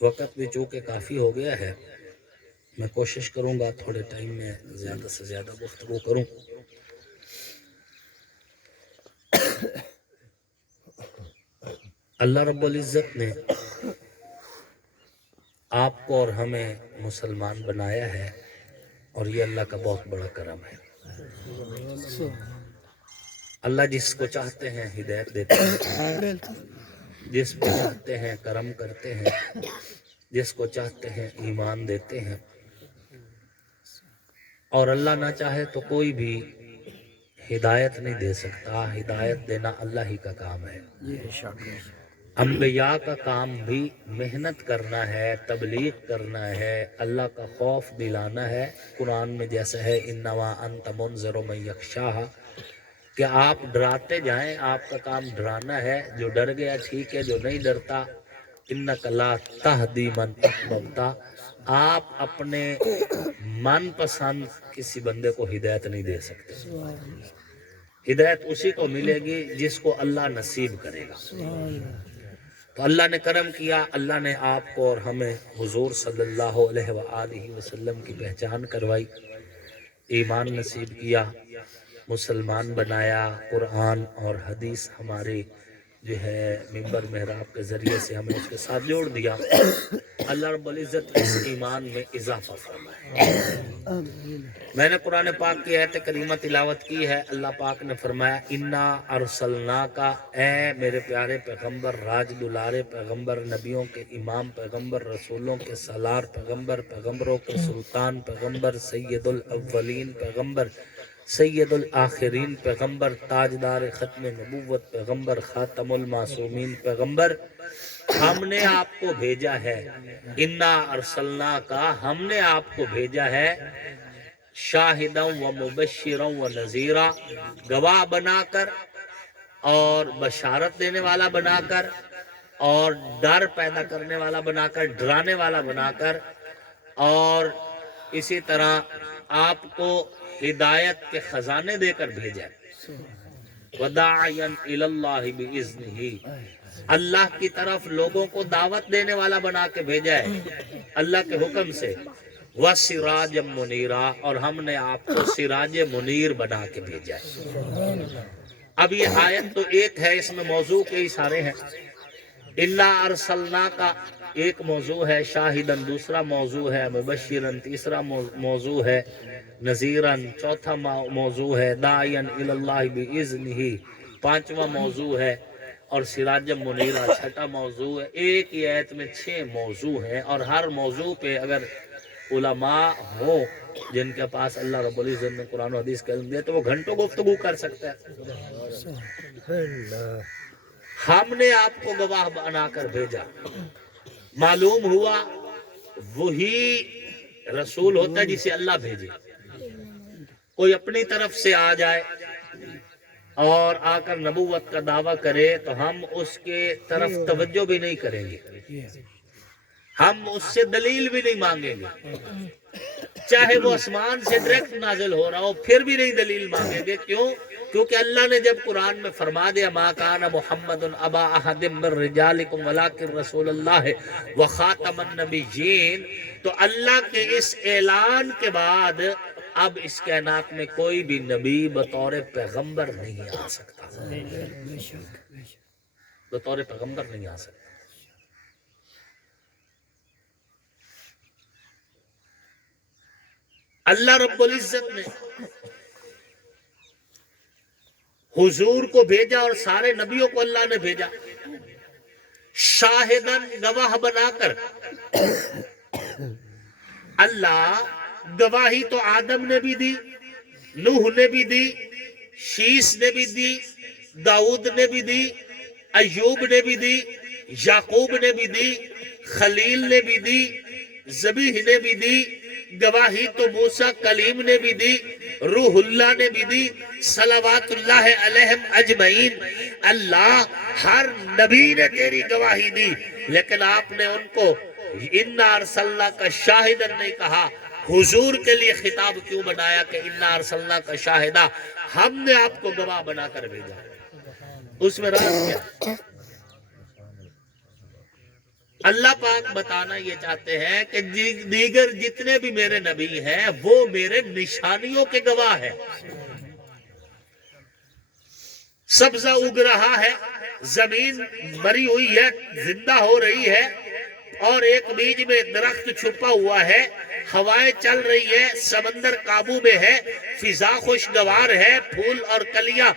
وقت بھی چونکہ کافی ہو گیا ہے، میں کوشش کروں گا تھوڑے ٹائم میں زیادہ سے زیادہ گفتگو کروں۔ اللہ رب العزت نے آپ کو اور ہمیں مسلمان بنایا ہے، اور یہ اللہ کا بہت بڑا کرم ہے۔ اللہ جس کو چاہتے ہیں ہدایت دیتے ہیں، جس پہ چاہتے ہیں کرم کرتے ہیں، جس کو چاہتے ہیں ایمان دیتے ہیں، اور اللہ نہ چاہے تو کوئی بھی ہدایت نہیں دے سکتا۔ ہدایت دینا اللہ ہی کا کام ہے۔ انبیاء کا کام بھی محنت کرنا ہے، تبلیغ کرنا ہے، اللہ کا خوف دلانا ہے۔ قرآن میں جیسا ہے انما انت منذر من یخشاھا، کہ آپ ڈراتے جائیں، آپ کا کام ڈرانا ہے۔ جو ڈر گیا ٹھیک ہے، جو نہیں ڈرتا انک لا تہدی من احببت، آپ اپنے من پسند کسی بندے کو ہدایت نہیں دے سکتے۔ ہدایت اسی کو ملے گی جس کو اللہ نصیب کرے گا۔ تو اللہ نے کرم کیا، اللہ نے آپ کو اور ہمیں حضور صلی اللہ علیہ وآلہ وسلم کی پہچان کروائی، ایمان نصیب کیا، مسلمان بنایا، قرآن اور حدیث ہمارے جو ہے منبر محراب کے ذریعے سے ہمیں اس کے ساتھ جوڑ دیا۔ اللہ رب العزت اس ایمان میں اضافہ فرمائے۔ میں نے قرآن پاک کی آیت کریمہ تلاوت کی ہے۔ اللہ پاک نے فرمایا انا ارسلناک، اے میرے پیارے پیغمبر، راج دلارے پیغمبر، نبیوں کے امام پیغمبر، رسولوں کے سالار پیغمبر، پیغمبروں کے سلطان پیغمبر، سید الاولین پیغمبر، سید الآخرین پیغمبر، تاجدار ختم نبوت پیغمبر، خاتم المعصومین پیغمبر، ہم نے آپ کو بھیجا ہے۔ انا ارسلناک، ہم نے آپ کو بھیجا ہے شاہدا و مبشرا و نذیرا، گواہ بنا کر اور بشارت دینے والا بنا کر، اور ڈر پیدا کرنے والا بنا کر، ڈرانے والا بنا کر، اور اسی طرح آپ کو ہدایت کے خزانے دے کر بھیجا ہے۔ وَدَاعِيًا إِلَى اللَّهِ بِإِذْنِهِ، اللہ کی طرف لوگوں کو دعوت دینے والا بنا کے بھیجا ہے اللہ کے حکم سے۔ وَسِرَاجًا مُنِيرًا، اور ہم نے آپ کو سراج منیر بنا کے بھیجا ہے۔ اب یہ آیت تو ایک ہے، اس میں موضوع کئی سارے ہیں۔ اِنَّا أَرْسَلْنَا کا ایک موضوع ہے، شاہدن دوسرا موضوع ہے، مبشرن تیسرا موضوع ہے، نذیرن چوتھا موضوع ہے، داعین الی اللہ بِإِذْنِهِ پانچواں موضوع ہے، اور سراج منیرہ چھٹا موضوع ہے۔ ایک ہی آیت میں 6 موضوع ہیں، اور ہر موضوع پہ اگر علماء ہوں جن کے پاس اللہ رب العزت نے قرآن و حدیث کا علم دیا تو وہ گھنٹوں گفتگو کر سکتا ہے۔ ہم نے آپ کو گواہ بنا کر بھیجا۔ معلوم ہوا وہی رسول ہوتا ہے جسے اللہ بھیجے۔ کوئی اپنی طرف سے آ جائے اور آ کر نبوت کا دعویٰ کرے تو ہم اس کے طرف توجہ بھی نہیں کریں گے، ہم اس سے دلیل بھی نہیں مانگیں گے، چاہے وہ آسمان سے ڈائریکٹ نازل ہو رہا ہو پھر بھی نہیں دلیل مانگیں گے۔ کیوں؟ کیونکہ اللہ نے جب قرآن میں فرما دیا ما کان محمد ابا احد من رجالکم ولکن رسول اللہ وخاتم النبیین، تو اللہ کے اس اعلان کے بعد اب اس کائنات میں کوئی بھی نبی بطور پیغمبر نہیں آ سکتا، بطور پیغمبر نہیں آ سکتا۔ اللہ رب العزت نے حضور کو بھیجا اور سارے نبیوں کو اللہ نے بھیجا شاہدن گواہ بنا کر۔ اللہ گواہی تو آدم نے بھی دی، نوح نے بھی دی، شیس نے بھی دی، داؤد نے بھی دی، ایوب نے بھی دی، یعقوب نے بھی دی، خلیل نے بھی دی، ذبیح نے بھی دی، گواہی تو موسیٰ کلیم نے بھی دی، روح اللہ نے بھی دی، صلوات اللہ علیہم اجمعین۔ اللہ ہر نبی نے تیری گواہی دی، لیکن آپ نے ان کو اِنَّا أَرْسَلْنَاكَ شَاهِدًا نہیں کہا۔ حضور کے لیے خطاب کیوں بنایا کہ اِنَّا أَرْسَلْنَاكَ شَاهِدًا، ہم نے آپ کو گواہ بنا کر بھیجا۔ اس میں راز کیا ہے؟ اللہ پاک بتانا یہ چاہتے ہیں کہ دیگر جتنے بھی میرے نبی ہیں وہ میرے نشانیوں کے گواہ ہیں. سبزہ اگ رہا ہے، زمین مری ہوئی ہے، زندہ ہو رہی ہے، اور ایک بیج میں درخت چھپا ہوا ہے، ہوائیں چل رہی ہے، سمندر قابو میں ہے، فضا خوشگوار ہے، پھول اور کلیاں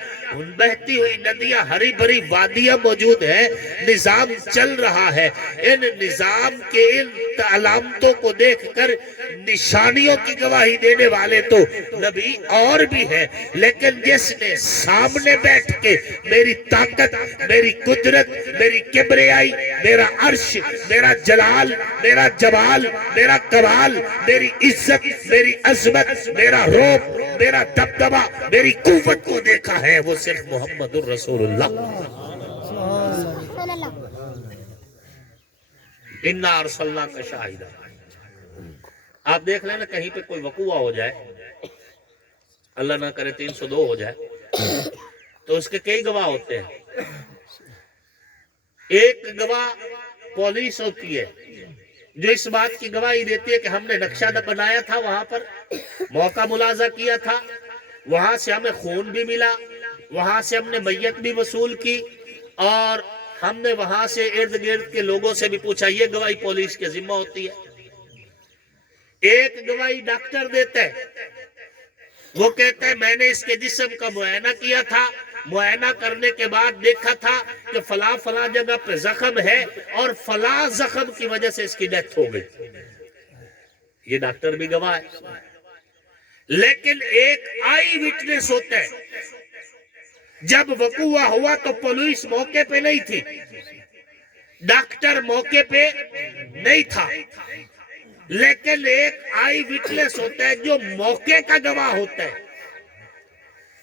بہتی ہوئی ندیاں، ہری بھری وادیاں موجود ہیں، نظام چل رہا ہے. ان نظام کے ان علامتوں کو دیکھ کر نشانیوں کی گواہی دینے والے تو نبی اور بھی ہیں، لیکن جس نے سامنے بیٹھ کے میری طاقت، میری قدرت، میری کبریائی، میرا عرش، میرا جلال، میرا جمال، میرا کمال، میری عزت، میری عظمت، میرا روب، میرا دبدبہ، میری قوت کو دیکھا ہے، وہ صرف محمد الرسول اللہ. اِنَّا أَرْسَلْنَاكَ شَاهِدًا. آپ دیکھ لیں نا کہیں پہ کوئی وقوع ہو جائے، اللہ نہ کرے 302 ہو جائے، تو اس کے کئی گواہ ہوتے ہیں. ایک گواہ پولیس ہوتی ہے جو اس بات کی گواہی دیتی ہے کہ ہم نے نقشہ بنایا تھا، وہاں پر موقع ملاحظہ کیا تھا، وہاں سے ہمیں خون بھی ملا، وہاں سے ہم نے میت بھی وصول کی، اور ہم نے وہاں سے ارد گرد کے لوگوں سے بھی پوچھا. یہ گواہی پولیس کے ذمہ ہوتی ہے. ایک گواہی ڈاکٹر دیتا ہے، وہ کہتا ہے میں نے اس کے جسم کا معائنہ کیا تھا، معائنہ کرنے کے بعد دیکھا تھا کہ فلاں فلاں جگہ پہ زخم ہے، اور فلاں زخم کی وجہ سے اس کی ڈیتھ ہو گئی. یہ ڈاکٹر بھی گواہ ہے. لیکن ایک آئی وٹنس ہوتا ہے. جب وقوع ہوا تو پولیس موقع پہ نہیں تھی، ڈاکٹر موقع پہ نہیں تھا، لیکن ایک آئی وٹنس ہوتا ہے جو موقع کا گواہ ہوتا ہے،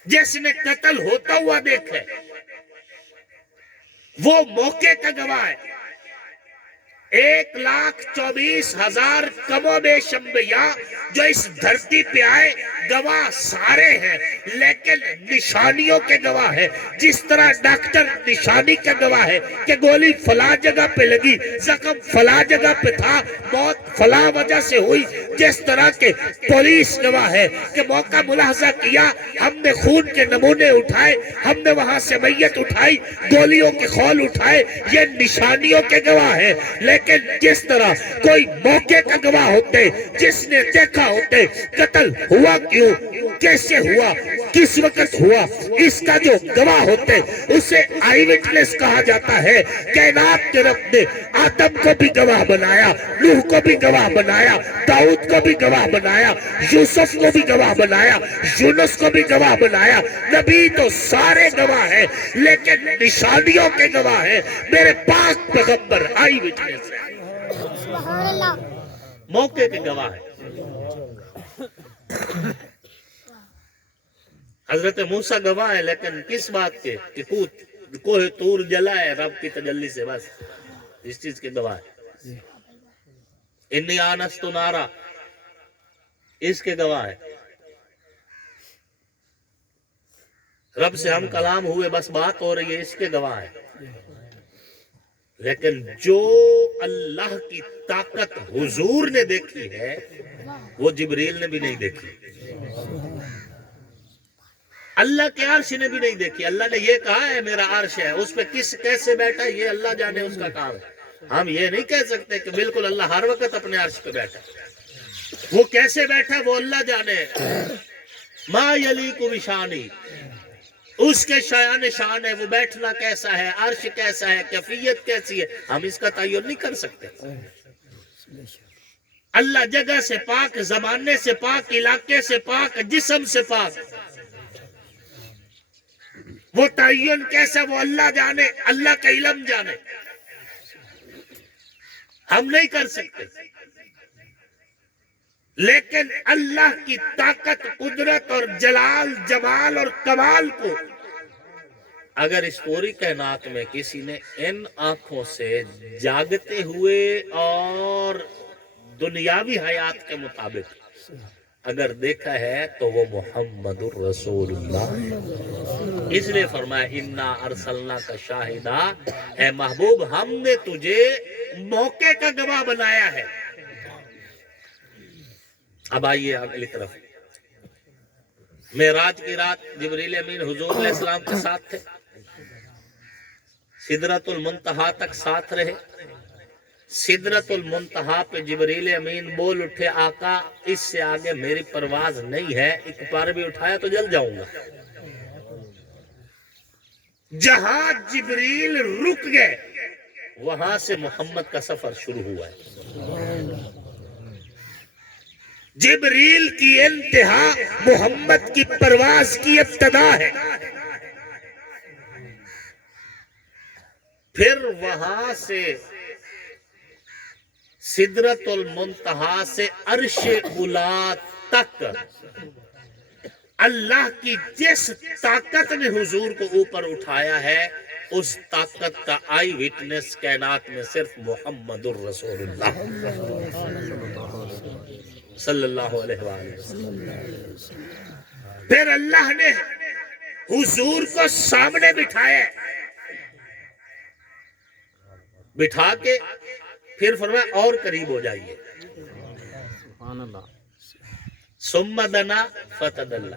جس نے قتل ہوتا ہوا دیکھا ہے، وہ موقع کا گواہ ہے. 1,24,000 کم و بیش انبیاء جو اس دھرتی پہ آئے گواہ سارے ہیں، لیکن نشانیوں کے گواہ ہے. جس طرح ڈاکٹر نشانی کا گواہ ہے کہ گولی فلاں جگہ پہ لگی، زخم فلاں جگہ پہ تھا، موت فلاں وجہ سے ہوئی، جس طرح کے پولیس گواہ ہے کہ موقع ملاحظہ کیا، ہم نے خون کے نمونے اٹھائے، ہم نے وہاں سے میت اٹھائی، گولیوں کے خول اٹھائے. یہ نشانیوں کے گواہ ہے. لیکن جس طرح کوئی موقع کا گواہ ہوتے، جس نے دیکھا ہوتے قتل ہوا کیوں، کیسے ہوا، کس وقت ہوا، اس کا جو گواہ ہوتے اسے آئی وٹنس کہا جاتا ہے. کائنات کے رب نے آدم کو بھی گواہ بنایا، نوح کو بھی گواہ بنایا، داؤد کو بھی گواہ بنایا، یوسف کو بھی گواہ بنایا، یونس کو بھی گواہ بنایا. نبی تو سارے گواہ ہیں، لیکن نشانیوں کے گواہ ہیں. میرے پاک پیغمبر آئی وٹنس ہے، موقع کے گواہ ہیں. حضرت موسیٰ گواہ ہے، لیکن کس بات کے کہ کوہ طور جلا ہے رب کی تجلی سے، بس اس چیز کے گواہ ہے. انی آنست نارا، اس کے گواہ ہے. رب سے ہم کلام ہوئے، بس بات ہو رہی ہے، اس کے گواہ ہے. لیکن جو اللہ کی طاقت حضور نے دیکھی ہے وہ جبریل نے بھی نہیں دیکھی، اللہ کے عرش نے بھی نہیں دیکھی. اللہ نے یہ کہا ہے میرا عرش ہے، اس پہ کیسے بیٹھا یہ اللہ جانے، اس کا کام ہے. ہم یہ نہیں کہہ سکتے کہ بالکل اللہ ہر وقت اپنے عرش پہ بیٹھا، وہ کیسے بیٹھا وہ اللہ جانے. ما یلیق بشانی، اس کے شایان شان ہے، وہ بیٹھنا کیسا ہے، عرش کیسا ہے، کیفیت کیسی ہے، ہم اس کا تعین نہیں کر سکتے. اللہ جگہ سے پاک، زمانے سے پاک، علاقے سے پاک، جسم سے پاک. وہ تعین کیسا وہ اللہ جانے، اللہ کا علم جانے، ہم نہیں کر سکتے. لیکن اللہ کی طاقت، قدرت اور جلال، جمال اور کمال کو اگر اس پوری کائنات میں کسی نے ان آنکھوں سے جاگتے ہوئے اور دنیاوی حیات کے مطابق اگر دیکھا ہے تو وہ محمد الرسول اللہ ہے. اس لیے فرمایا انا ارسلنا کا شاہدہ، اے محبوب ہم نے تجھے موقع کا گواہ بنایا ہے۔ اب آئیے اگلی طرف، معراج کی رات جبریل امین حضور علیہ السلام کے ساتھ تھے، سدرۃ المنتہا تک ساتھ رہے۔ سدرۃ المنتہا پہ جبریل امین بول اٹھے آقا اس سے آگے میری پرواز نہیں ہے، ایک بار بھی اٹھایا تو جل جاؤں گا۔ جہاں جبریل رک گئے وہاں سے محمد کا سفر شروع ہوا ہے۔ جبریل کی انتہا محمد کی پرواز کی ابتدا ہے۔ پھر وہاں سے سدرۃ المنتہا سے عرش اولی تک اللہ کی جس طاقت نے حضور کو اوپر اٹھایا ہے اس طاقت کا آئی وٹنس کائنات میں صرف محمد الرسول اللہ صلی اللہ علیہ وآلہ۔ پھر اللہ نے حضور کو سامنے بٹھایا، بٹھا کے پھر فرمایا اور قریب ہو جائیے۔ ثم دنا فتدلی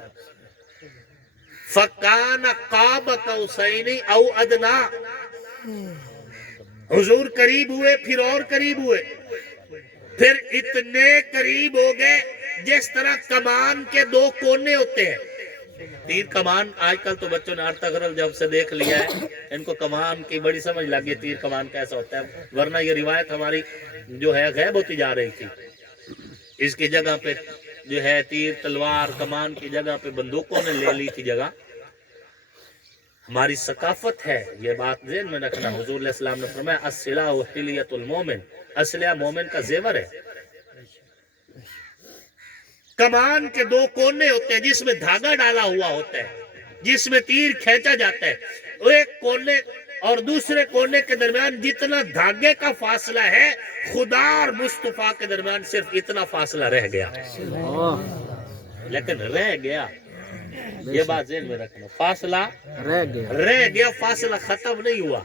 فکان قاب قوسین او ادنا۔ حضور قریب ہوئے، پھر اور قریب ہوئے، پھر اتنے قریب ہو گئے جس طرح کمان کے دو کونے ہوتے ہیں۔ تیر کمان آج کل تو بچوں نے ارتغرل جب سے دیکھ لیا ہے ان کو کمان کی بڑی سمجھ لگی، تیر کمان کیسا ہوتا ہے، ورنہ یہ روایت ہماری جو ہے غائب ہوتی جا رہی تھی۔ اس کی جگہ پہ جو ہے تیر تلوار کمان کی جگہ پہ بندوقوں نے لے لی تھی جگہ۔ ہماری ثقافت ہے، یہ بات ذہن میں رکھنا۔ حضور علیہ السلام نے فرمایا السلاح حلیۃ المومن، اسلحہ مومن کا زیور ہے۔ کمان کے دو کونے ہوتے ہیں جس میں دھاگا ڈالا ہوا ہوتا ہے، جس میں تیر کھینچا جاتا ہے۔ وہ ایک کونے اور دوسرے کونے کے درمیان جتنا دھاگے کا فاصلہ ہے خدا اور مصطفیٰ کے درمیان صرف اتنا فاصلہ رہ گیا، لیکن رہ گیا۔ یہ بات ذہن میں رکھنا، فاصلہ رہ گیا، فاصلہ ختم نہیں ہوا۔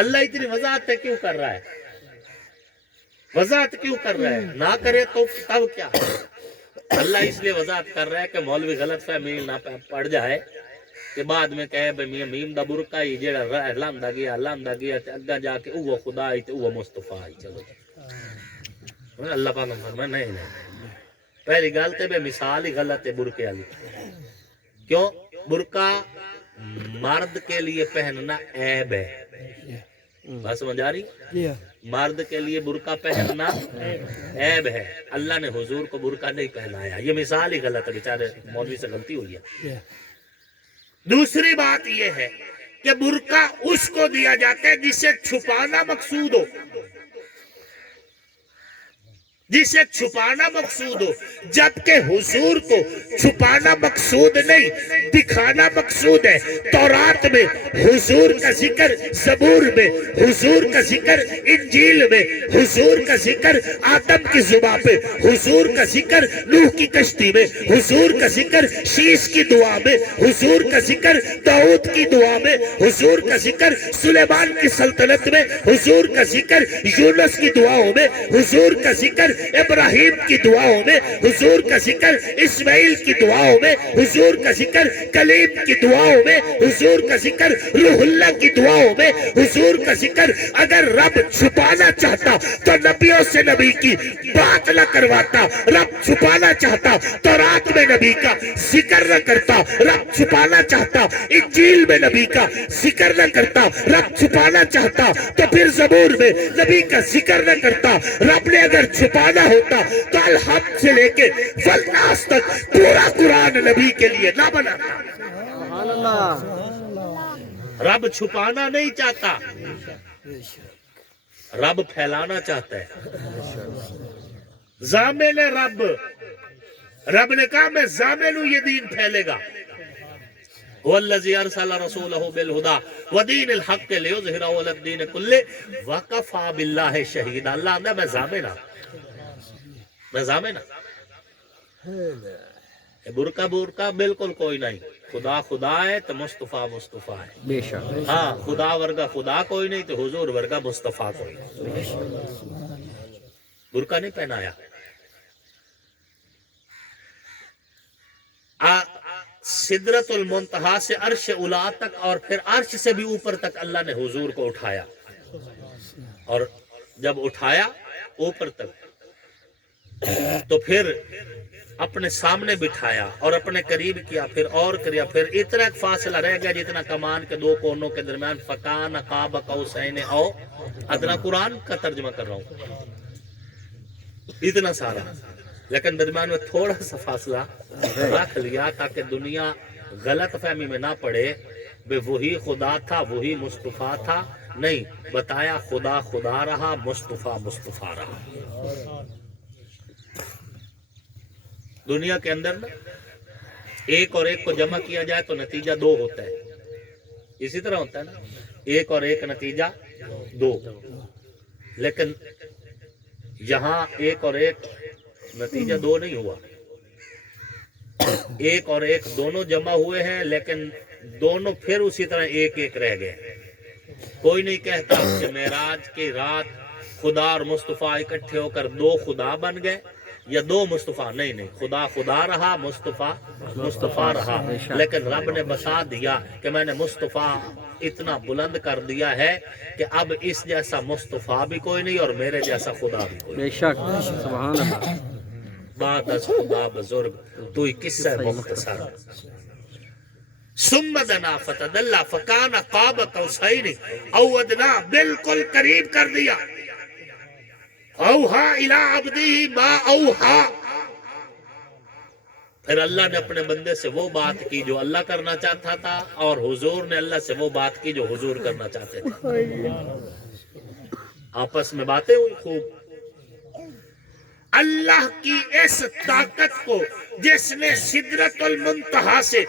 اللہ اتنی وضاحت کیوں کر رہا ہے؟ وضاحت کیوں کر رہا ہے؟ نہ کرے تو تب کیا؟ اللہ اس لیے وضاحت کر رہا ہے کہ مولوی غلط فہمی نہ پڑ جائے کہ بعد میں کہے بھئی میاں میم دا برکا ہی جیڑا لاندا گیا تے اگا جا کے اوہ خدا ہی تے اوہ مصطفیٰ ہی۔ چلو اللہ پاک نے فرمایا نہیں، پہلی گل تے بے مثال ہی غلط ہے برکے والی۔ کیوں؟ برکا مرد کے لیے پہننا عیب ہے، بات سمجھ آ رہی؟ مرد کے لیے برقع پہننا عیب ہے۔ اللہ نے حضور کو برقع نہیں پہنایا، یہ مثال ہی غلط ہے، بیچارے مولوی سے غلطی ہوئی ہے۔ دوسری بات یہ ہے کہ برقع اس کو دیا جاتا ہے جسے چھپانا مقصود ہو، جسے چھپانا مقصود ہو، جبکہ حضور کو چھپانا مقصود نہیں دکھانا مقصود ہے۔ تورات میں حضور کا ذکر، زبور میں حضور کا ذکر، انجیل میں حضور کا ذکر، آدم کی زبان پہ حضور کا ذکر، نوح کی کشتی میں حضور کا ذکر، شیش کی دعا میں حضور کا ذکر، داؤد کی دعا میں حضور کا ذکر، سلیمان کی سلطنت میں حضور کا ذکر، یونس کی دعاؤں میں حضور کا ذکر، ابراہیم کی دعاؤں میں حضور کا ذکر، اسماعیل کی دعاؤں میں حضور کا ذکر، کلیم کی دعاؤں میں حضور کا ذکر، روح اللہ کی دعاؤں میں حضور کا ذکر۔ اگر رب چھپانا چاہتا تو نبیوں سے نبی کی بات نہ کرواتا، رب چھپانا چاہتا تو رات میں نبی کا ذکر نہ کرتا، رب چھپانا چاہتا انجیل میں نبی کا ذکر نہ کرتا، رب چھپانا چاہتا تو پھر زبور میں نبی کا ذکر نہ کرتا۔ رب نے اگر چھپانا ہوتا تو الحمد سے لے کے والناس تک پورا قرآن نبی کے لیے نہ بناتا۔ رب چھپانا نہیں چاہتا، رب پھیلانا چاہتا ہے۔ زامن رب نے کہا میں زامن ہوں، یہ دین پھیلے گا۔ والذی ارسل رسولہ بالہدی ودین الحق لیظہرہ علی الدین کلہ وکفی باللہ شہیدا۔ اللہ نے میں ضامن ہوں، میں ضامن ہوں۔ برقع برقع بالکل کوئی نہیں. خدا خدا ہے تو مصطفیٰ مصطفیٰ ہے. بے شک. ہاں خدا ورگا خدا کوئی نہیں تو حضور ورگا مصطفیٰ کوئی نہیں. برقع نہیں پہنایا. سدرت المنتہا سے عرش اولا تک اور پھر عرش سے بھی اوپر تک اللہ نے حضور کو اٹھایا. اور جب اٹھایا اوپر تک تو پھر اپنے سامنے بٹھایا اور اپنے قریب کیا, پھر اور کیا, پھر اتنا ایک فاصلہ رہ گیا جتنا کمان کے دو کونوں کے درمیان. فکان قاب قوسین او ادنا. قرآن کا ترجمہ کر رہا ہوں. اتنا سارا, لیکن درمیان میں تھوڑا سا فاصلہ رکھ لیا تاکہ دنیا غلط فہمی میں نہ پڑے بے وہی خدا تھا وہی مصطفیٰ تھا. نہیں, بتایا خدا خدا رہا, مصطفیٰ مصطفیٰ رہا. دنیا کے اندر نا ایک اور ایک کو جمع کیا جائے تو نتیجہ 2 ہوتا ہے. اسی طرح ہوتا ہے نا, ایک اور ایک نتیجہ 2. لیکن یہاں ایک اور ایک نتیجہ 2 نہیں ہوا. ایک اور ایک دونوں جمع ہوئے ہیں, لیکن دونوں پھر اسی طرح ایک ایک رہ گئے. کوئی نہیں کہتا کہ معراج کی رات خدا اور مصطفیٰ اکٹھے ہو کر 2 خدا بن گئے یا 2 مصطفیٰ. نہیں نہیں, خدا خدا رہا, مصطفیٰ مصطفیٰ رہا. لیکن رب نے بتا دیا کہ میں نے مصطفیٰ اتنا بلند کر دیا ہے کہ اب اس جیسا مصطفیٰ بھی کوئی نہیں اور میرے جیسا خدا بھی کوئی نہیں. بے شک. سبحان اللہ. بعد از خدا بزرگ تو ہی قصہ مختصر. ثم دنا فتدلا فکان قاب قوسین او ادنا, بالکل قریب کر دیا. اوہا الی عبدہ ما اوہا. پھر اللہ نے اپنے بندے سے وہ بات کی جو اللہ کرنا چاہتا تھا, اور حضور نے اللہ سے وہ بات کی جو حضور کرنا چاہتے تھے. آپس میں باتیں ہوئی خوب. اللہ کی اس طاقت کو جس نے سدرت المنتہا سے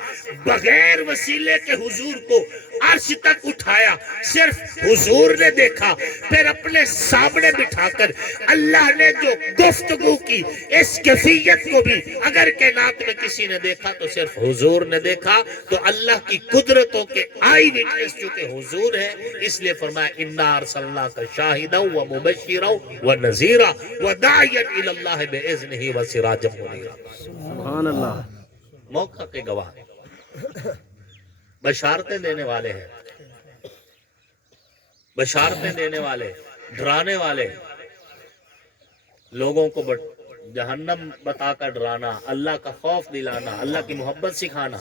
بغیر وسیلے کے حضور کو عرش تک اٹھایا, صرف حضور نے دیکھا. پھر اپنے سامنے بٹھا کر اللہ نے جو گفتگو کی, اس کیفیت کو بھی اگر کائنات میں کسی نے دیکھا تو صرف حضور نے دیکھا. تو اللہ کی قدرتوں کے آئی وٹنس چونکہ حضور ہے, اس لیے فرمایا انا ارسلناک شاہدا و مبشرا و نذیرا و داعیا الی اللہ باذنہ و سراجا منیرا. سبحان اللہ. موقع کے گواہ, بشارتیں دینے والے ہیں, بشارتیں دینے والے, ڈرانے والے. لوگوں کو جہنم بتا کر ڈرانا, اللہ کا خوف دلانا, اللہ کی محبت سکھانا.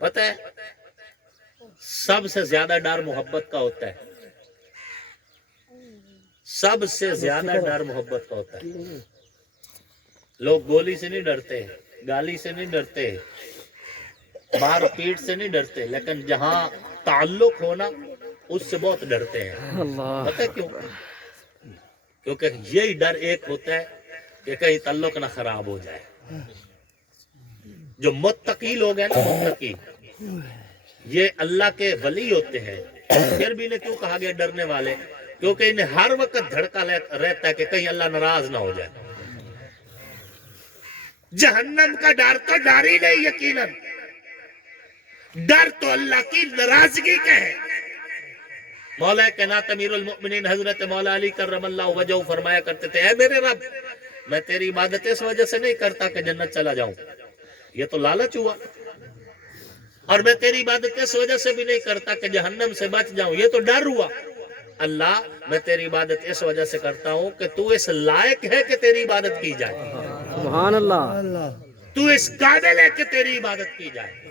پتہ ہے سب سے زیادہ ڈر محبت کا ہوتا ہے. سب سے زیادہ ڈر محبت کا ہوتا ہے. لوگ گولی سے نہیں ڈرتے, گالی سے نہیں ڈرتے, مار پیٹ سے نہیں ڈرتے, لیکن جہاں تعلق ہونا اس سے بہت ڈرتے ہیں. اللہ. پتہ ہے کیوں؟ کیونکہ یہی ڈر ایک ہوتا ہے کہ کہیں تعلق نہ خراب ہو جائے. جو متقی لوگ ہیں نا, متقی, یہ اللہ کے ولی ہوتے ہیں. پھر بھی انہیں کیوں کہا گیا ڈرنے والے؟ کیونکہ انہیں ہر وقت دھڑکا رہتا ہے کہ کہیں اللہ ناراض نہ ہو جائے. جہنم کا ڈر تو ڈر ہی نہیں, یقیناً ڈر تو اللہ کی ناراضگی کا ہے. مولا کائنات امیر المؤمنین حضرت مولا علی کرم اللہ وجہہ فرمایا کرتے تھے, اے میرے رب, میں تیری عبادت اس وجہ سے نہیں کرتا کہ جنت چلا جاؤں, یہ تو لالچ ہوا. اور میں تیری عبادت اس وجہ سے بھی نہیں کرتا کہ جہنم سے بچ جاؤں, یہ تو ڈر ہوا. اللہ, میں تیری عبادت اس وجہ سے کرتا ہوں کہ تو اس لائق ہے کہ تیری عبادت کی جائے. سبحان اللہ. تو اس قابل ہے کہ تیری عبادت کی جائے.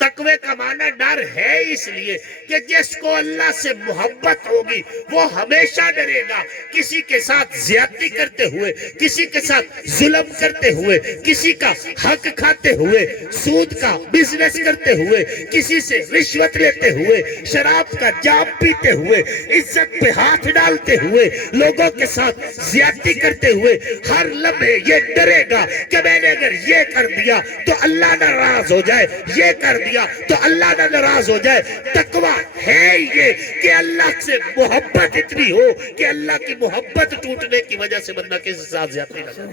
تقوی کا معنی ڈر ہے اس لیے کہ جس کو اللہ سے محبت ہوگی وہ ہمیشہ ڈرے گا. کسی کے ساتھ زیادتی کرتے ہوئے, کسی کے ساتھ ظلم کرتے ہوئے, کسی کا حق کھاتے ہوئے, سود کا بزنس کرتے ہوئے, کسی سے رشوت لیتے ہوئے, شراب کا جام پیتے ہوئے, عزت پہ ہاتھ ڈالتے ہوئے, لوگوں کے ساتھ زیادتی کرتے ہوئے ہر لمحے یہ ڈرے گا کہ میں نے اگر یہ کر دیا تو اللہ ناراض ہو جائے, یہ کر دیا تو اللہ نہ ناراض ہو جائے. تقویٰ ہے یہ کہ اللہ سے محبت اتنی ہو کہ اللہ کی محبت ٹوٹنے کی وجہ سے بندہ کسی ساتھ زیادتی نہ کرے.